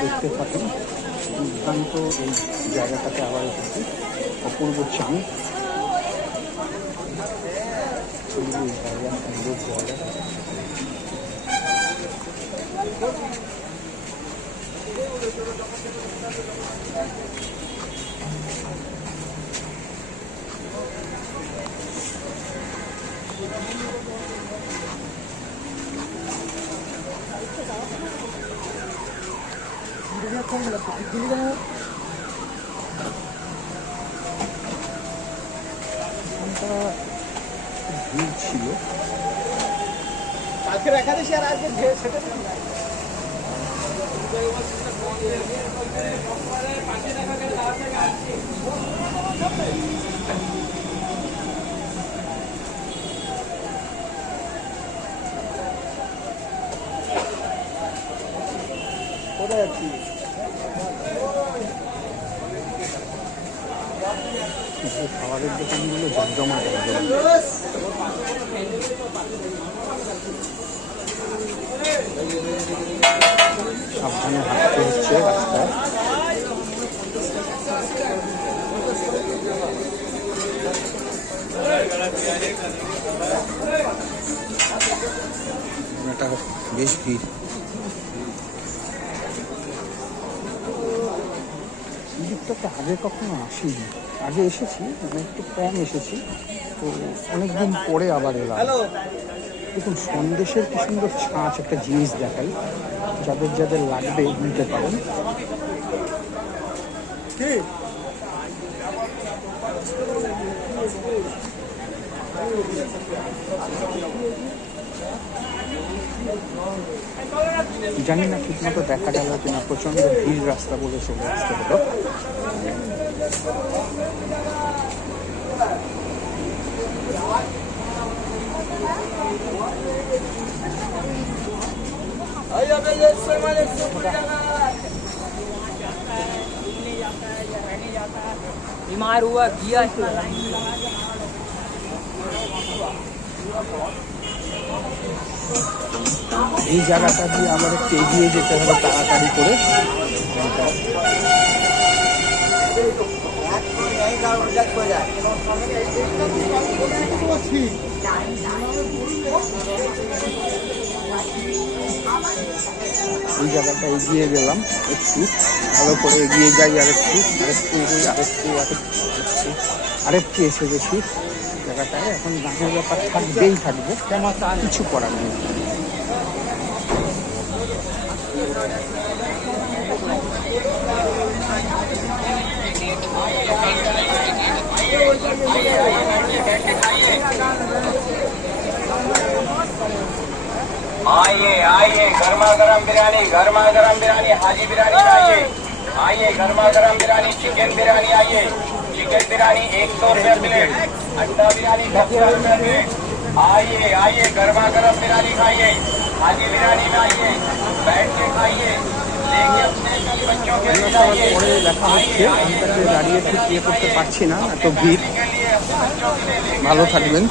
দেখতে থাকুন দুর্দান্ত এই জায়গাটাতে আবার এসেছি। অপূর্ব খুবই জায়গা সুন্দর জায়গা ভিড় ছিল কালকের একাদশী আর আজকে যে- সেটা কোথায় যে খাবারের দোকানগুলো একদম সাবধানে হাঁটতে হচ্ছে রাস্তায়। এটা বেশ ভিড়। দিকটাতে আগে কখনো আসিনি। আগে এসেছি মানে একটু কম এসেছি। তো অনেকদিন পরে আবার এলাম। দেখুন, সন্দেশের কি সুন্দর ছাঁচ একটা জিনিস দেখাই। যাদের যাদের লাগবে নিতে পারেন। জানি না ঠিক মতো দেখা গেল কিনা প্রচণ্ড ভিড় রাস্তা বলে চলে আসতে হলো আইয়া বেলে সমালে সুপুরা बीमार हुआ किया इतना लाइन এই জায়গাটা দিয়ে আমার একটু এগিয়ে যেতে হবে তাড়াতাড়ি করে। এই জায়গাটা এগিয়ে গেলাম একটু। ভালো করে এগিয়ে যাই আরেকটু। আরেকটু আরেকটু আরেকটু আরেকটু। এসে গেছি জায়গাটায় এখন গানের ব্যাপার থাকবেই থাকবে কিছু করার নেই आइए आइए गर्मा गर्म बिरयानी गर्मा गर्म बिरयानी हाजी बिरयानी में आइए आइए गर्मा गर्म बिरयानी चिकन बिरयानी आइए चिकन बिरयानी एक सौ रुपया प्लेट अंडा बिरयानी पचास रुपया प्लेट आइए आइए गर्मा गर्म बिरयानी खाइए हाजी बिरयानी में आइए बैठ के खाइए लेके अपने कल बच्चों के लिए সবার जाइए পরে দেখা হচ্ছে আমি তাকে দাঁড়িয়ে ঠিক ইয়ে করতে পারছি না এত ভিড় के लिए अपने बच्चों के लिए ভালো থাকবেন